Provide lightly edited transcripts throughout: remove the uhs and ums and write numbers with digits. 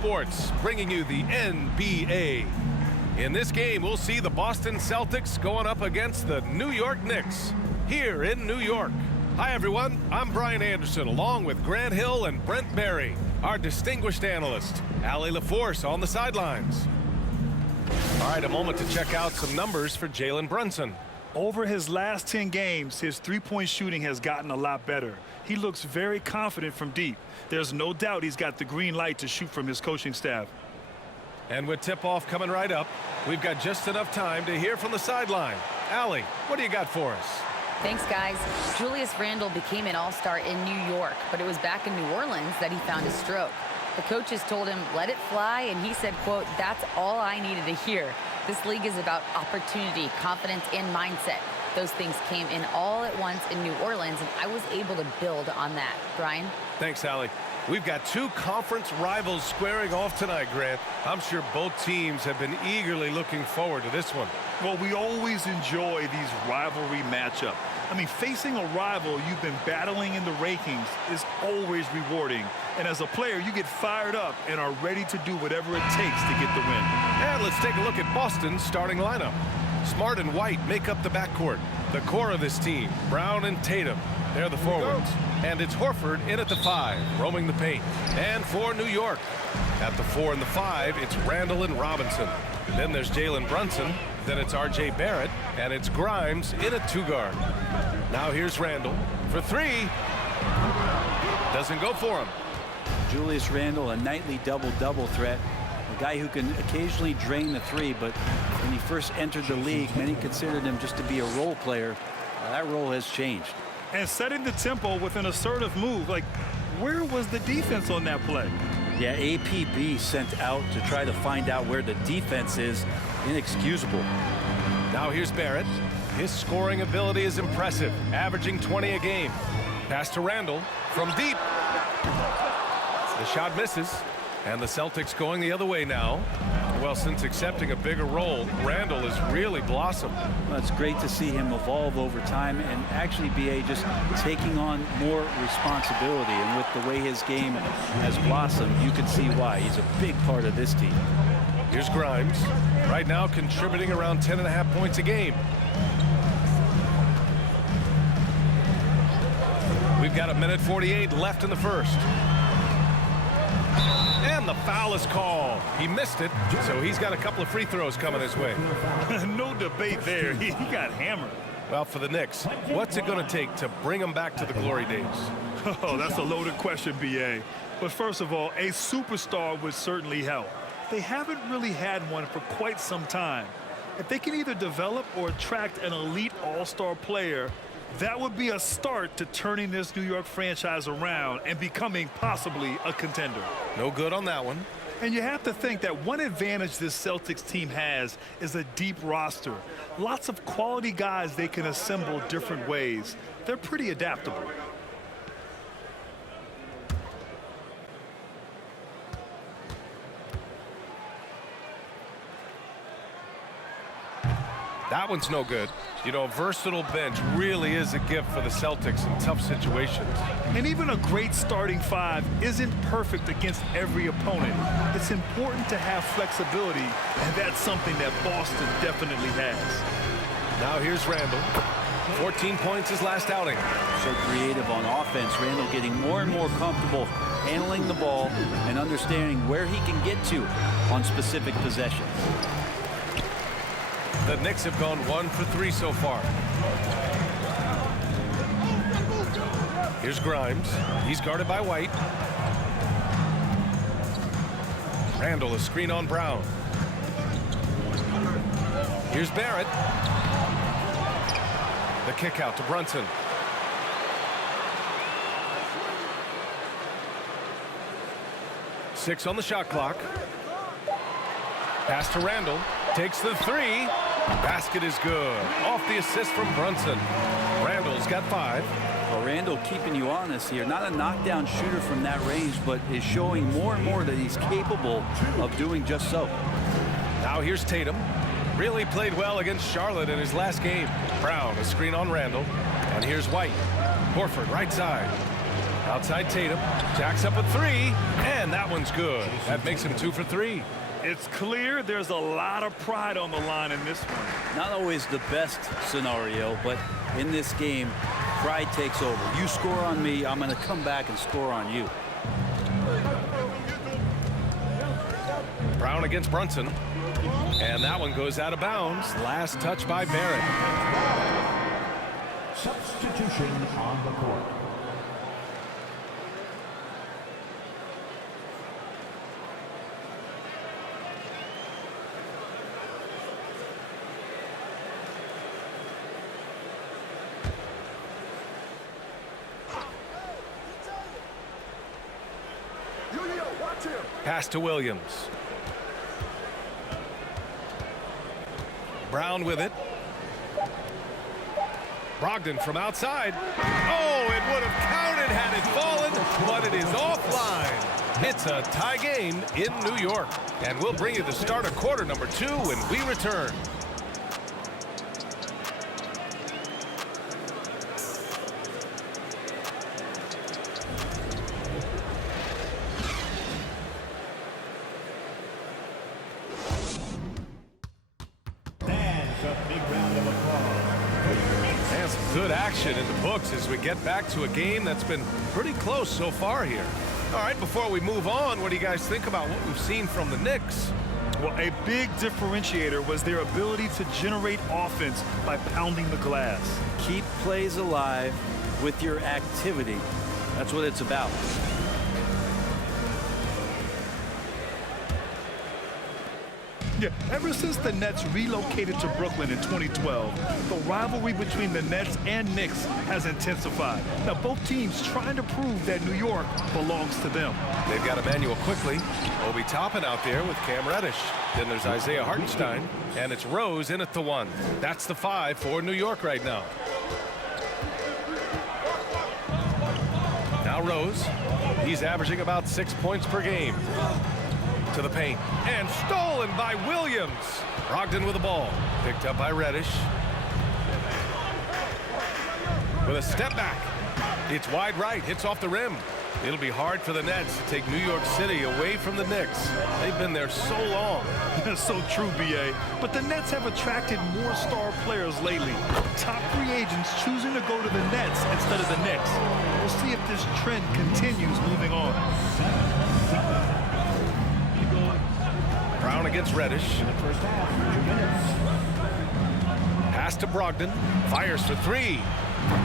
Sports, bringing you the NBA. In this game, we'll see the Boston Celtics going up against the New York Knicks here in New York. Hi, everyone. I'm Brian Anderson, along with Grant Hill and Brent Barry, our distinguished analyst. Allie LaForce on the sidelines. All right, a moment to check out some numbers for Jalen Brunson. Over his last 10 games, his three-point shooting has gotten a lot better. He looks very confident from deep. There's no doubt he's got the green light to shoot from his coaching staff. And with tip-off coming right up, we've got just enough time to hear from the sideline. Allie, what do you got for us? Thanks, guys. Julius Randle became an all-star in New York, but it was back in New Orleans that he found his stroke. The coaches told him, let it fly, and he said, quote, that's all I needed to hear. This league is about opportunity, confidence, and mindset. Those things came in all at once in New Orleans, and I was able to build on that. Brian? Thanks, Allie. We've got two conference rivals squaring off tonight, Grant. I'm sure both teams have been eagerly looking forward to this one. Well, we always enjoy these rivalry matchups. I mean, facing a rival you've been battling in the rankings is always rewarding. And as a player, you get fired up and are ready to do whatever it takes to get the win. And let's take a look at Boston's starting lineup. Smart and White make up the backcourt. The core of this team, Brown and Tatum, they're the forwards. And it's Horford in at the 5, roaming the paint. And for New York, at the 4 and the 5, it's Randle and Robinson. Then there's Jalen Brunson. Then it's R.J. Barrett, and it's Grimes in a 2-guard. Now here's Randle for 3. Doesn't go for him. Julius Randle, a nightly double-double threat. A guy who can occasionally drain the 3, but when he first entered the league, many considered him just to be a role player. That role has changed. And setting the tempo with an assertive move. Like, where was the defense on that play? Yeah, APB sent out to try to find out where the defense is. Inexcusable. Now here's Barrett. His scoring ability is impressive, averaging 20 a game. Pass to Randle from deep. The shot misses, and the Celtics going the other way now. Well, since accepting a bigger role, Randle has really blossomed. Well, it's great to see him evolve over time and actually be just taking on more responsibility. And with the way his game has blossomed, you can see why. He's a big part of this team. Here's Grimes, right now contributing around 10.5 points a game. We've got 1:48 left in the first. And the foul is called. He missed it, so he's got a couple of free throws coming his way. No debate there. He got hammered. Well, for the Knicks, what's it going to take to bring them back to the glory days? Oh, that's a loaded question, B.A. But first of all, a superstar would certainly help. They haven't really had one for quite some time. If they can either develop or attract an elite all-star player, that would be a start to turning this New York franchise around and becoming possibly a contender. No good on that one. And you have to think that one advantage this Celtics team has is a deep roster. Lots of quality guys they can assemble different ways. They're pretty adaptable. That one's no good. You know, a versatile bench really is a gift for the Celtics in tough situations. And even a great starting 5 isn't perfect against every opponent. It's important to have flexibility, and that's something that Boston definitely has. Now here's Randle. 14 points his last outing. So creative on offense. Randle getting more and more comfortable handling the ball and understanding where he can get to on specific possessions. The Knicks have gone 1 for 3 so far. Here's Grimes. He's guarded by White. Randle, a screen on Brown. Here's Barrett. The kick out to Brunson. Six on the shot clock. Pass to Randle. Takes the 3. Basket is good. Off the assist from Brunson. Randle's got 5. Well, Randle keeping you honest here. Not a knockdown shooter from that range, but is showing more and more that he's capable of doing just so. Now here's Tatum. Really played well against Charlotte in his last game. Brown, a screen on Randle. And here's White. Horford, right side. Outside Tatum. Jacks up a three. And that one's good. That makes him 2 for 3. It's clear there's a lot of pride on the line in this one. Not always the best scenario, but in this game, pride takes over. You score on me, I'm going to come back and score on you. Brown against Brunson. And that one goes out of bounds. Last touch by Barrett. Substitution on the court. Pass to Williams. Brown with it. Brogdon from outside. Oh, it would have counted had it fallen, but it is offline. It's a tie game in New York. And we'll bring you the start of quarter number 2 when we return. Good action in the books as we get back to a game that's been pretty close so far here. All right, before we move on, what do you guys think about what we've seen from the Knicks? Well, a big differentiator was their ability to generate offense by pounding the glass. Keep plays alive with your activity. That's what it's about. Yeah, ever since the Nets relocated to Brooklyn in 2012, the rivalry between the Nets and Knicks has intensified. Now, both teams trying to prove that New York belongs to them. They've got Emmanuel quickly. Obi Toppin out there with Cam Reddish. Then there's Isaiah Hartenstein, and it's Rose in at the 1. That's the 5 for New York right now. Now Rose. He's averaging about 6 points per game. To the paint, and stolen by Williams. Brogdon with the ball, picked up by Reddish. With a step back, it's wide right, hits off the rim. It'll be hard for the Nets to take New York City away from the Knicks. They've been there so long. That's so true, B.A. But the Nets have attracted more star players lately. Top free agents choosing to go to the Nets instead of the Knicks. We'll see if this trend continues moving on. Brown against Reddish. Pass to Brogdon. Fires for 3.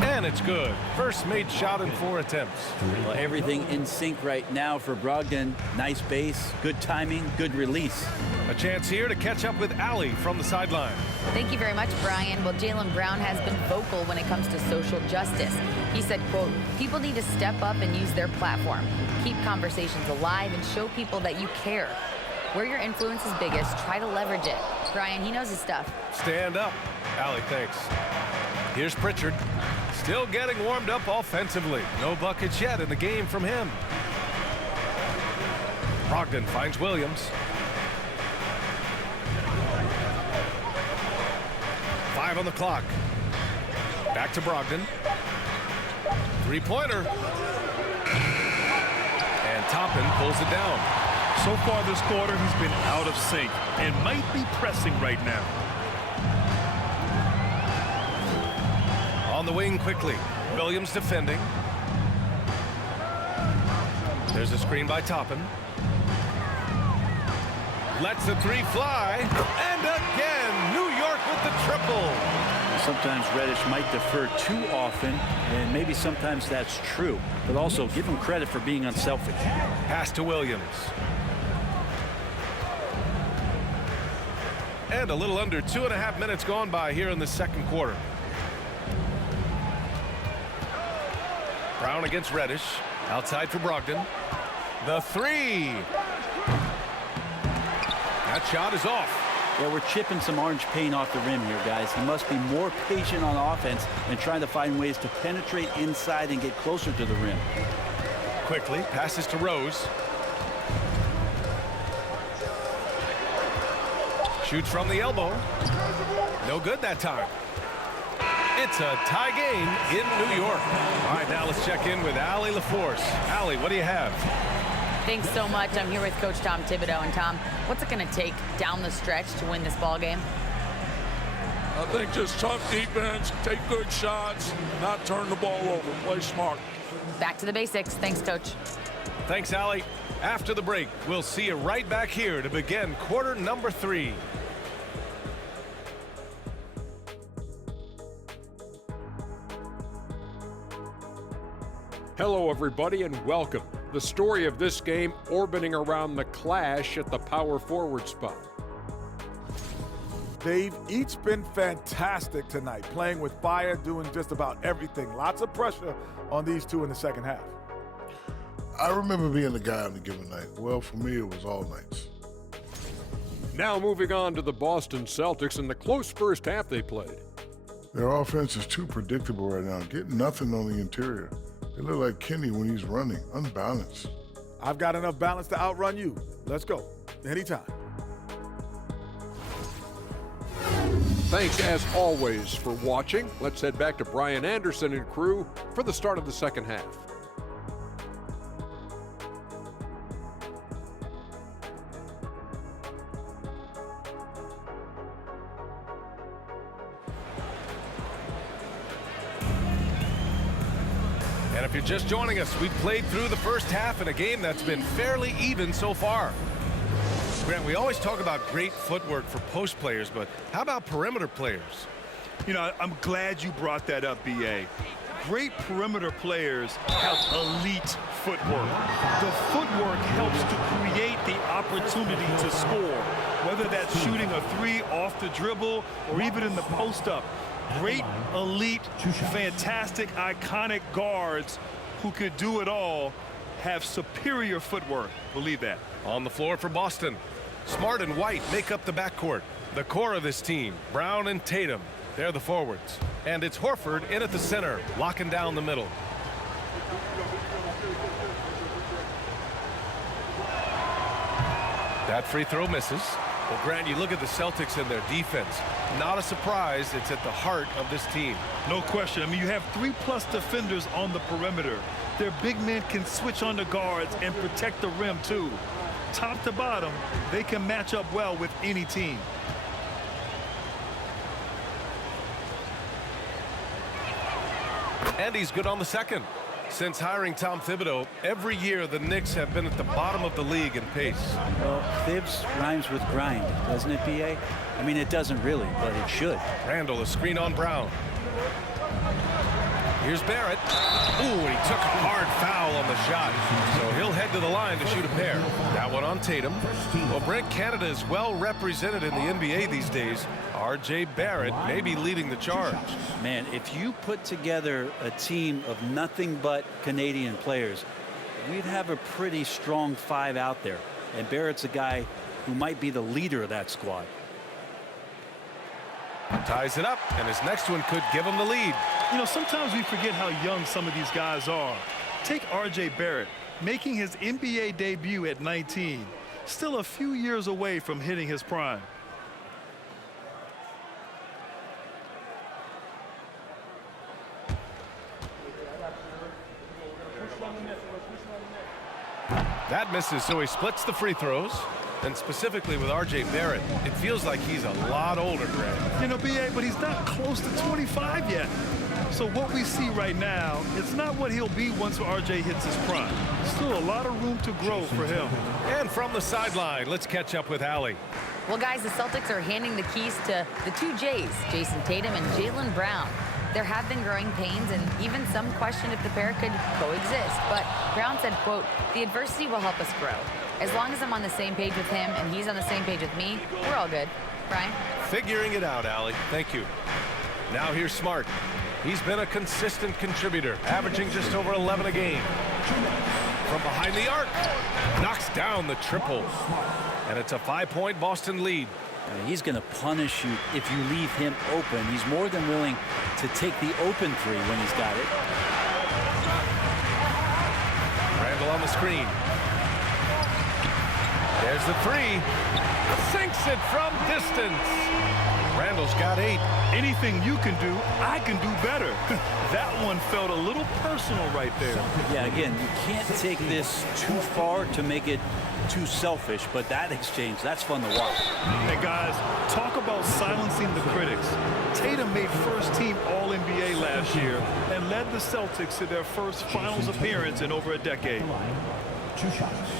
And it's good. First made shot in 4 attempts. Well, everything in sync right now for Brogdon. Nice base, good timing, good release. A chance here to catch up with Allie from the sideline. Thank you very much, Brian. Well, Jaylen Brown has been vocal when it comes to social justice. He said, quote, people need to step up and use their platform. Keep conversations alive and show people that you care. Where your influence is biggest, try to leverage it. Brian, he knows his stuff. Stand up. Allie, thanks. Here's Pritchard. Still getting warmed up offensively. No buckets yet in the game from him. Brogdon finds Williams. 5 on the clock. Back to Brogdon. 3-pointer. And Toppin pulls it down. So far this quarter, he's been out of sync and might be pressing right now. On the wing quickly. Williams defending. There's a screen by Toppin. Lets the 3 fly. And again, New York with the triple. Sometimes Reddish might defer too often, and maybe sometimes that's true. But also give him credit for being unselfish. Pass to Williams. And a little under 2.5 minutes gone by here in the second quarter. Brown against Reddish. Outside for Brogdon. The 3. That shot is off. Yeah, we're chipping some orange paint off the rim here, guys. He must be more patient on offense and trying to find ways to penetrate inside and get closer to the rim. Quickly passes to Rose. Shoots from the elbow. No good that time. It's a tie game in New York. All right, now let's check in with Allie LaForce. Allie, what do you have? Thanks so much. I'm here with Coach Tom Thibodeau. And Tom, what's it going to take down the stretch to win this ball game? I think just tough defense, take good shots, not turn the ball over, play smart. Back to the basics. Thanks, Coach. Thanks, Allie. After the break, we'll see you right back here to begin quarter number 3. Hello, everybody, and welcome. The story of this game orbiting around the clash at the power forward spot. They've each been fantastic tonight, playing with fire, doing just about everything. Lots of pressure on these two in the second half. I remember being the guy on a given night. Well, for me, it was all nights. Now moving on to the Boston Celtics and the close first half they played. Their offense is too predictable right now. Getting nothing on the interior. They look like Kenny when he's running, unbalanced. I've got enough balance to outrun you. Let's go. Anytime. Thanks, as always, for watching. Let's head back to Brian Anderson and crew for the start of the second half. And if you're just joining us, we've played through the first half in a game that's been fairly even so far. Grant, we always talk about great footwork for post players, but how about perimeter players? You know, I'm glad you brought that up, B.A. Great perimeter players have elite footwork. The footwork helps to create the opportunity to score, whether that's shooting a 3 off the dribble or even in the post-up. Great, elite, fantastic, iconic guards who could do it all have superior footwork. Believe that. On the floor for Boston, Smart and White make up the backcourt. The core of this team, Brown and Tatum, they're the forwards. And it's Horford in at the center, locking down the middle. That free throw misses. Well, Grant, you look at the Celtics and their defense. Not a surprise, it's at the heart of this team. No question. I mean, you have 3+ defenders on the perimeter. Their big men can switch on the guards and protect the rim, too. Top to bottom, they can match up well with any team. And he's good on the second. Since hiring Tom Thibodeau, every year the Knicks have been at the bottom of the league in pace. Well, Thibs rhymes with grind, doesn't it, B.A.? I mean, it doesn't really, but it should. Randall, a screen on Brown. Here's Barrett. Ooh, and he took a hard foul on the shot. So he'll head to the line to shoot a pair. That one on Tatum. Well, Brent, Canada is well represented in the NBA these days. R.J. Barrett may be leading the charge. Man, if you put together a team of nothing but Canadian players, we'd have a pretty strong 5 out there. And Barrett's a guy who might be the leader of that squad. Ties it up, and his next one could give him the lead. You know, sometimes we forget how young some of these guys are. Take R.J. Barrett, making his NBA debut at 19. Still a few years away from hitting his prime. That misses, so he splits the free throws. And specifically with R.J. Barrett, it feels like he's a lot older, Grant. You know, B.A., but he's not close to 25 yet. So what we see right now, it's not what he'll be once R.J. hits his prime. Still a lot of room to grow for him. And from the sideline, let's catch up with Allie. Well, guys, the Celtics are handing the keys to the 2 J's, Jason Tatum and Jaylen Brown. There have been growing pains and even some question if the pair could coexist. But Brown said, quote, "The adversity will help us grow. As long as I'm on the same page with him and he's on the same page with me, we're all good." Brian? Figuring it out, Allie. Thank you. Now here's Smart. He's been a consistent contributor, averaging just over 11 a game. From behind the arc, knocks down the triple. And it's a 5-point Boston lead. He's going to punish you if you leave him open. He's more than willing to take the open 3 when he's got it. Randall on the screen. There's the 3. Sinks it from distance. Randall's got 8. Anything you can do, I can do better. That one felt a little personal right there. Yeah, again, you can't take this too far to make it too selfish, but that exchange, that's fun to watch. And guys, talk about silencing the critics. Tatum made first-team All-NBA last year and led the Celtics to their first finals appearance in over a decade. 2 shots.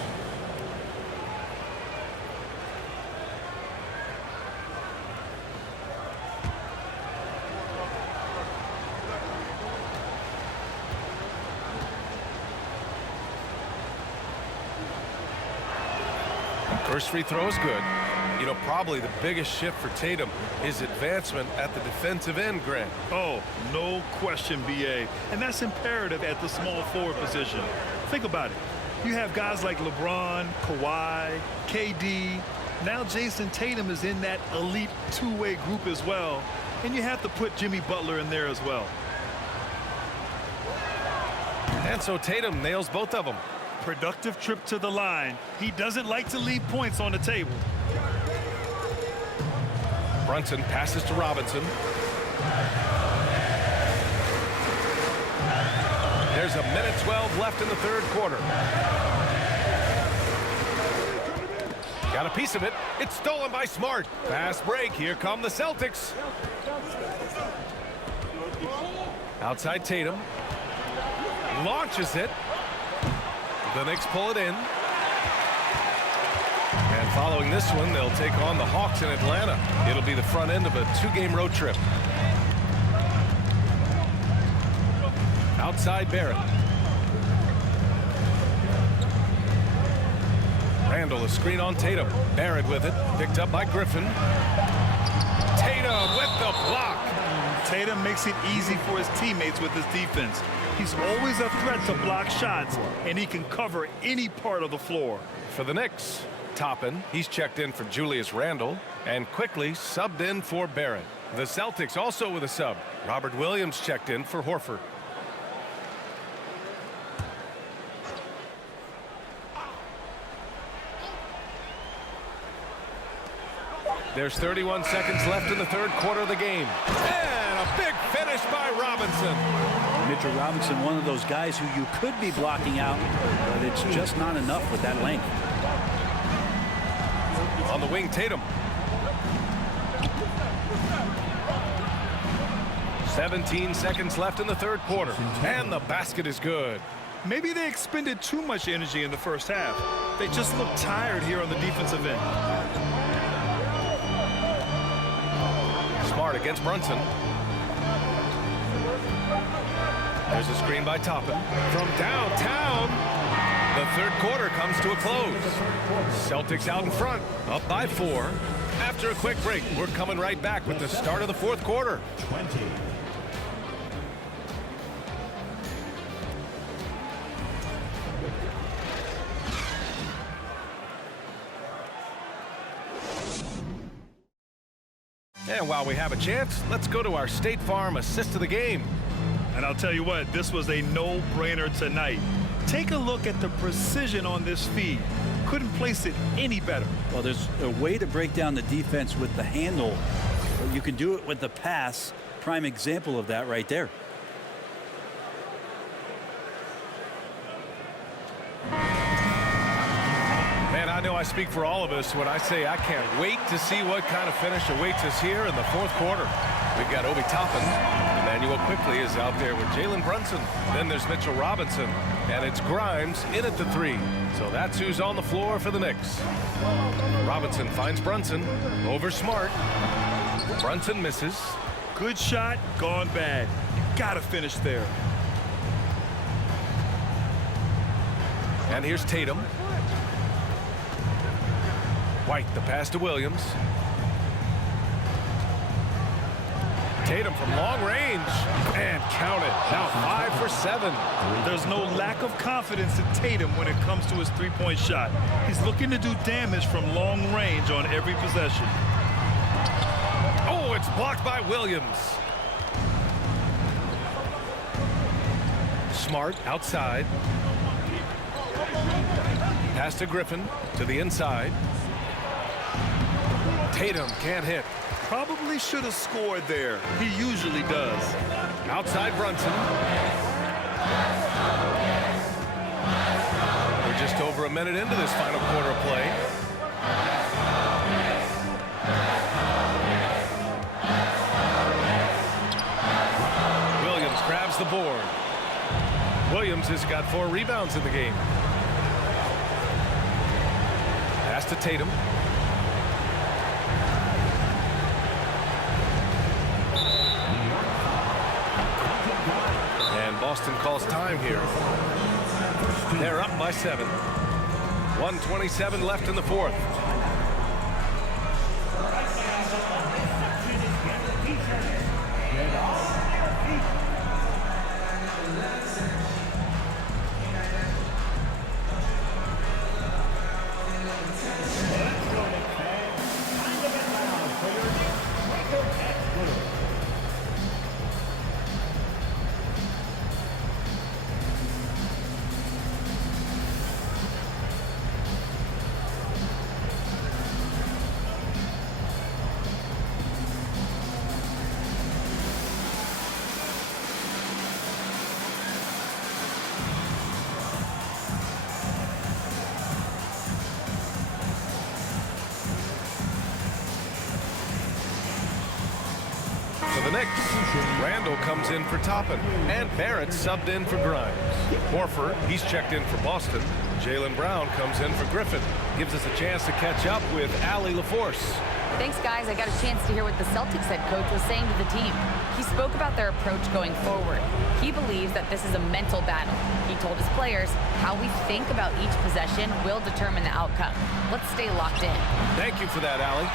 First free throw is good. You know, probably the biggest shift for Tatum is advancement at the defensive end, Grant. Oh, no question, B.A. And that's imperative at the small forward position. Think about it. You have guys like LeBron, Kawhi, KD. Now Jason Tatum is in that elite two-way group as well. And you have to put Jimmy Butler in there as well. And so Tatum nails both of them. Productive trip to the line. He doesn't like to leave points on the table. Brunson passes to Robinson. There's a minute 12 left in the third quarter. Got a piece of it. It's stolen by Smart. Fast break. Here come the Celtics. Outside Tatum. Launches it. The Knicks pull it in. And following this one, they'll take on the Hawks in Atlanta. It'll be the front end of a 2-game road trip. Outside Barrett. Randall, a screen on Tatum. Barrett with it. Picked up by Griffin. Tatum with the block. Tatum makes it easy for his teammates with his defense. He's always a threat to block shots, and he can cover any part of the floor. For the Knicks, Toppin, he's checked in for Julius Randle, and quickly subbed in for Barrett. The Celtics also with a sub. Robert Williams checked in for Horford. There's 31 seconds left in the third quarter of the game. And a big finish by Robinson. Mitchell Robinson, one of those guys who you could be blocking out, but it's just not enough with that length. On the wing, Tatum. 17 seconds left in the third quarter. And the basket is good. Maybe they expended too much energy in the first half. They just look tired here on the defensive end. Smart against Brunson. There's a screen by Toppin. From downtown, the third quarter comes to a close. Celtics out in front, up by 4. After a quick break, we're coming right back with the start of the fourth quarter. 20. And while we have a chance, let's go to our State Farm assist of the game. And I'll tell you what, this was a no-brainer tonight. Take a look at the precision on this feed. Couldn't place it any better. Well, there's a way to break down the defense with the handle, but you can do it with the pass. Prime example of that right there. Man, I know I speak for all of us when I say I can't wait to see what kind of finish awaits us here in the fourth quarter. We've got Obi Toppin. Emmanuel quickly is out there with Jalen Brunson. Then there's Mitchell Robinson. And it's Grimes in at the 3. So that's who's on the floor for the Knicks. Robinson finds Brunson over Smart. Brunson misses. Good shot, gone bad. Gotta finish there. And here's Tatum. White, the pass to Williams. Tatum from long range. And count it. Now 5 for 7. There's no lack of confidence in Tatum when it comes to his three-point shot. He's looking to do damage from long range on every possession. Oh, it's blocked by Williams. Smart outside. Pass to Griffin to the inside. Tatum can't hit. Probably should have scored there. He usually does. Outside Brunson. We're just over a minute into this final quarter of play. Williams grabs the board. Williams has got 4 rebounds in the game. Pass to Tatum. And Boston calls time here. They're up by 7. 1:27 left in the fourth. For the Knicks, Randall comes in for Toppin, and Barrett subbed in for Grimes. Horford, he's checked in for Boston. Jaylen Brown comes in for Griffin. Gives us a chance to catch up with Allie LaForce. Thanks, guys. I got a chance to hear what the Celtics head coach was saying to the team. He spoke about their approach going forward. He believes that this is a mental battle. He told his players how we think about each possession will determine the outcome. Let's stay locked in. Thank you for that, Allie.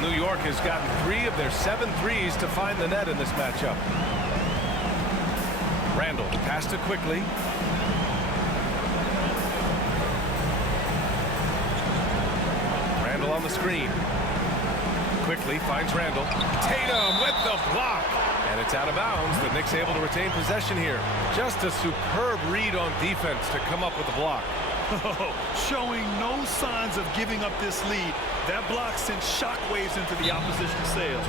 New York has gotten 3 of their 7 threes to find the net in this matchup. Randall passed it quickly. Randall on the screen. Quickly finds Randall. Tatum with the block. And it's out of bounds. The Knicks able to retain possession here. Just a superb read on defense to come up with the block. Showing no signs of giving up this lead. That block sent shockwaves into the opposition sails.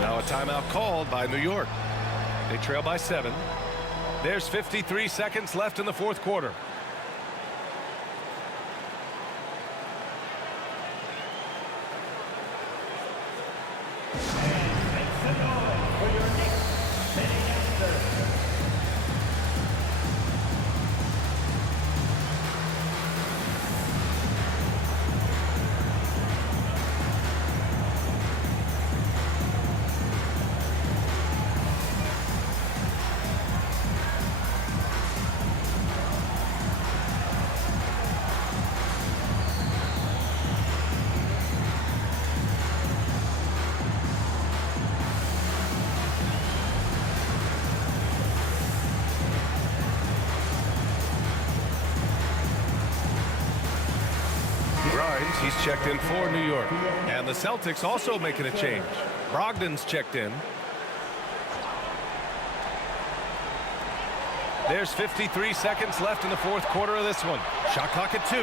Now a timeout called by New York. They trail by 7. There's 53 seconds left in the fourth quarter. He's checked in for New York. And the Celtics also making a change. Brogdon's checked in. There's 53 seconds left in the fourth quarter of this one. Shot clock at 2.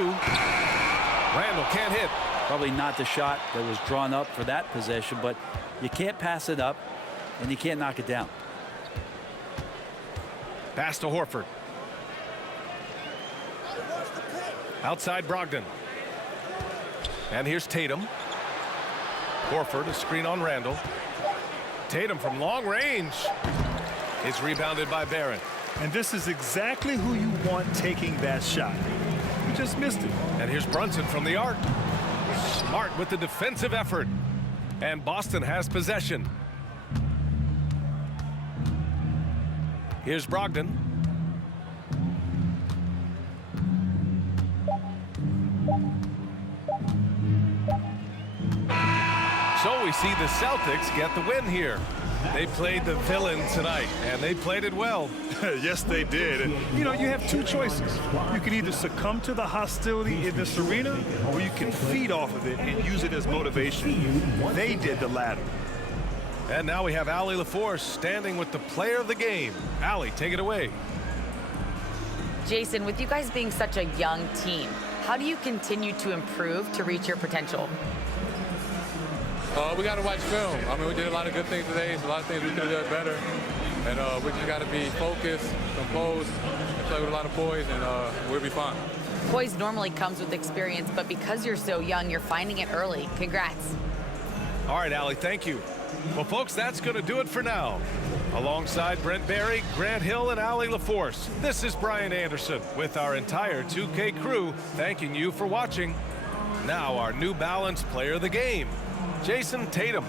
Randall can't hit. Probably not the shot that was drawn up for that possession, but you can't pass it up and you can't knock it down. Pass to Horford. Outside Brogdon. And here's Tatum. Horford, a screen on Randall. Tatum from long range is rebounded by Barrett. And this is exactly who you want taking that shot. He just missed it. And here's Brunson from the arc. Smart with the defensive effort. And Boston has possession. Here's Brogdon. So we see the Celtics get the win here. They played the villain tonight, and they played it well. Yes, they did. And, you know, you have 2 choices. You can either succumb to the hostility in this arena, or you can feed off of it and use it as motivation. They did the latter. And now we have Allie LaForce standing with the player of the game. Allie, take it away. Jason, with you guys being such a young team, how do you continue to improve to reach your potential? We got to watch film. I mean, we did a lot of good things today. So a lot of things we could have done better. And we just got to be focused, composed, and play with a lot of poise, and we'll be fine. Poise normally comes with experience, but because you're so young, you're finding it early. Congrats. All right, Allie, thank you. Well, folks, that's going to do it for now. Alongside Brent Barry, Grant Hill, and Allie LaForce, this is Brian Anderson with our entire 2K crew thanking you for watching. Now our New Balance Player of the Game, Jason Tatum.